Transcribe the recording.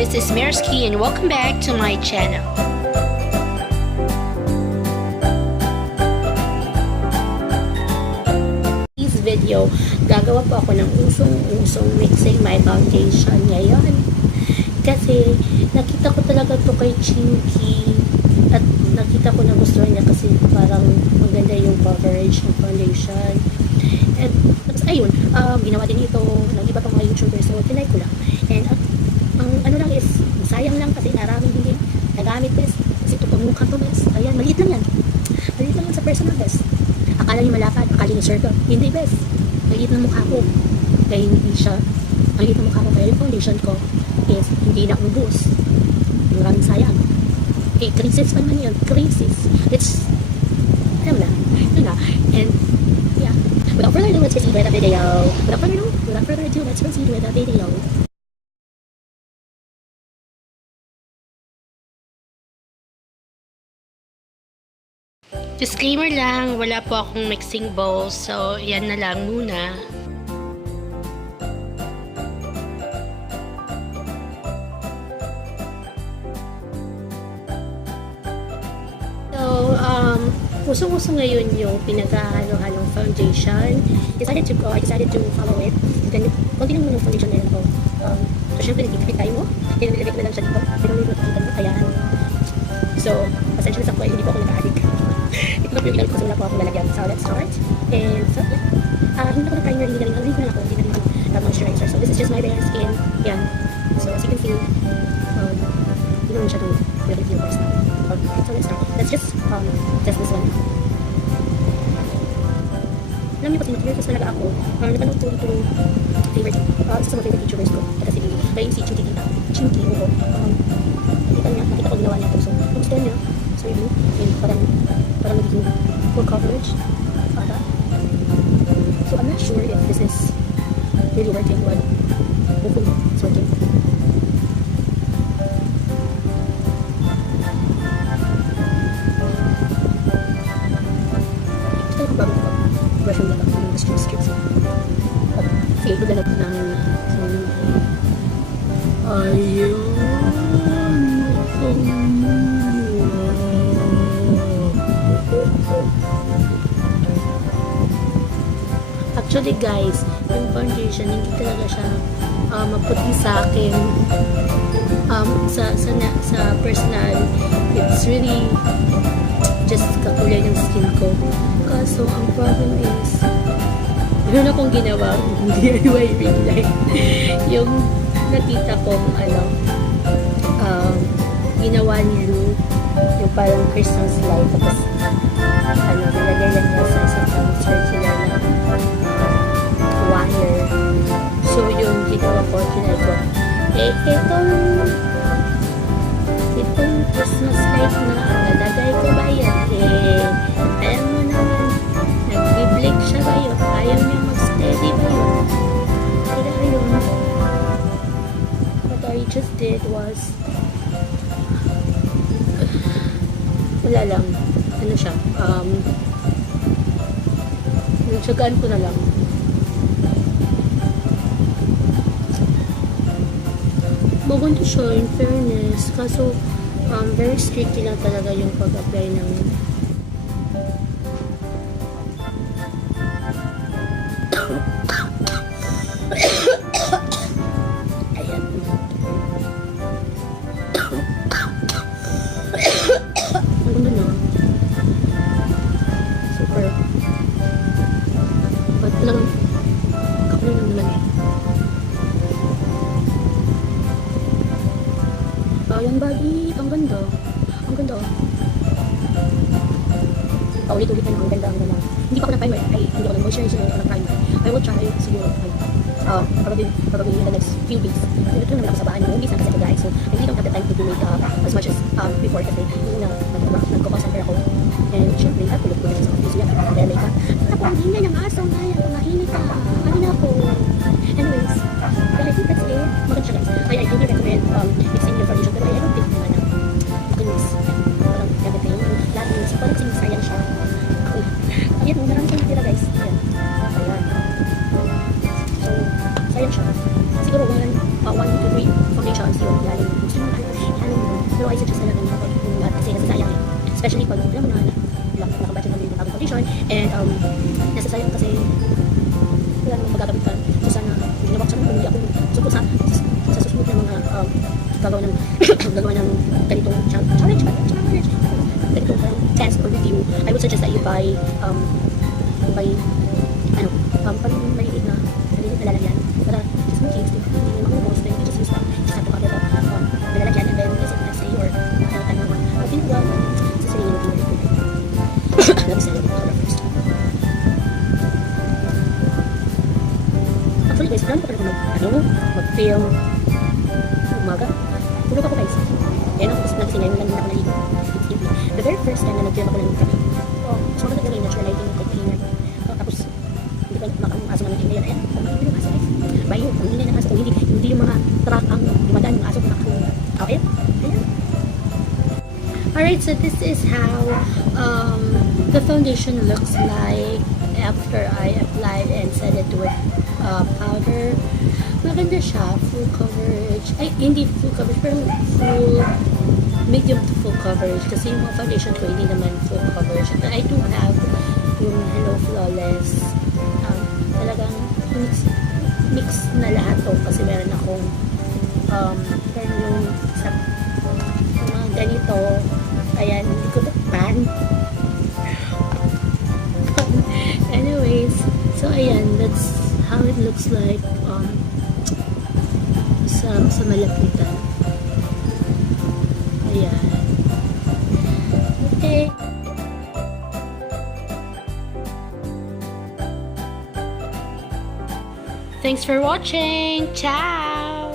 this is Mersky and welcome back to my channel. This video, gagawa po ako ng usong-usong mixing my foundation ngayon. Kasi nakita ko talaga to kay Chinky at nakita ko na gusto niya kasi parang maganda yung coverage ng foundation. And ayun, ginawa din ito ng iba pang mga YouTubers, so tinay ko lang. And ang ano lang is, sayang lang kasi maraming hindi nagamit bes. Kasi ito pamukha to bes. Ayan, maliit lang yan. Maliit lang yan sa personal bes. Akala niyo malapad, akala niyo circle. Hindi bes. Maliit ng mukha ko. Kaya hindi siya, maliit ng mukha ko. Kaya yung foundation ko is hindi na ubos. Maraming sayang. Eh, crisis pa naman yun. Crisis. It's, alam na. Yun na. And, yeah. Without further ado, let's proceed with the video. Without further ado, let's proceed with the video. Disclaimer lang, wala po akong mixing bowl, so yan na lang muna. So, usong-uso ngayon yung pinagkahalo-halong foundation. I decided to follow it. Then, konti lang muna yung foundation na yun ako. So, syempre, nagkikipit tayo mo. Nilagay ko na lang siya dito. Pinag-nilagay mo, kaya so, pasensya na sa ko, hindi po ako nag-addict. Ito na po yung ginamit ko kasi wala po akong lalagyan. So, let's start. And, so, yeah. Hindi ako na-primer, hindi na rin ako. Hindi na rin moisturizer. So, this is just my bare skin. Yan. So, as you can see, hindi naman siya to review first now. So, let's start. Let's just test this one. Alam niyo kasi, nag-curious talaga ako. Napanood ko ito yung favorite, isa sa mga favorite YouTubers ko. Kasi kaya yung si Chinky Tita. Chinky, oo. Nakita ko ginawa niya ito. So, nagustuhan niya. So, yun. And parang naging full coverage. So, I'm not sure if this is really working, but hopefully it's working. Gusto ko bago brush yung lalak yung strips. Sige, ito lalak ng ayun. Actually guys, yung foundation hindi talaga siya maputi sa akin. Sa personal, it's really just kakulay ng skin ko. Kaso ang problem is meron akong ginawa DIY ring light. Yung nakita ko ginawa ni Lou yung parang Christmas light, tapos nilagay lang niya sa isang circular na wire. So yung ginawa ko, tinay ko, itong Christmas light na nalagay ko ba yan? Alam mo naman, nag-blink siya ba yun? Ayaw niya mag-steady ba yun? Kaya yun, what I just did was wala lang, ano siya, nagsagaan ko na lang. Maganda siya, in fairness, kaso very strict lang talaga yung pag-apply ng ayan. Ang ganda na. Super. Ba't lang kakulay lang naman eh. Yung body, ang ganda. Ang ganda. Paulit-ulit na ang ganda. Hindi pa ako nag-primer. Hindi ako nag-moisturizer, hindi ako nag-primer. I will try siguro. Probably in the next few weeks. Kasi ito naman ako sa bahay ng umbis na kasi guys. So, I really don't have the time to do makeup as much as before kasi yung nagko-concentrate ako. And syempre, tulog ko na sa office yan. Kaya makeup. Ako, ang hingay ng aso na yan. Pangahini ka. Kanina ako. Anyways, but I think that's it. Maganda siya guys. I do recommend mixing your foundation. Pero I don't think naman na you can mix parang everything. Lahat yung so parang sayang siya. Ayan, marami kayong tira guys. Ayan. So, sayang siya. Siguro 1 to 3 foundations yung lalim. nasa sayang kasi wala namang magagamit ka. So sana, ginawa ko sana kung hindi ako so sa susunod na mga gagawa ng gagawa ng ganitong challenge ganitong test or review, I would suggest that you buy pang maliliit na lalagyan para just in case hindi mo maubos, then you just use that just have to cover the lalagyan and then use it let's say or ano naman ginagawa mo sa sarili mo let's say cover first. Actually guys, plano ko talaga mag-film umaga. Tulog ako guys. Yan ako, nagising ngayon lang din ako naligo. The very first time na nag-film ako ng gabi. So maganda gawin, natural lighting yung container. Tapos, hindi ko makamaasa naman yung ayan. Hindi yung aso guys. Bayo, ang ingay ng aso. Hindi yung mga truck ang dumadaan yung aso. Ayan. Alright, so this is how the foundation looks like after I applied and set it with powder. Maganda siya, full coverage. Ay, hindi full coverage, pero full, medium to full coverage. Kasi yung mga foundation ko, hindi naman full coverage. But I do have yung Hello Flawless. Talagang mix na lahat to. Kasi meron akong meron yung sa mga ganito. Ayan, hindi ko pan. Anyways, so ayan, that's how it looks like sa malapitan. Ayan. Okay. Thanks for watching. Ciao!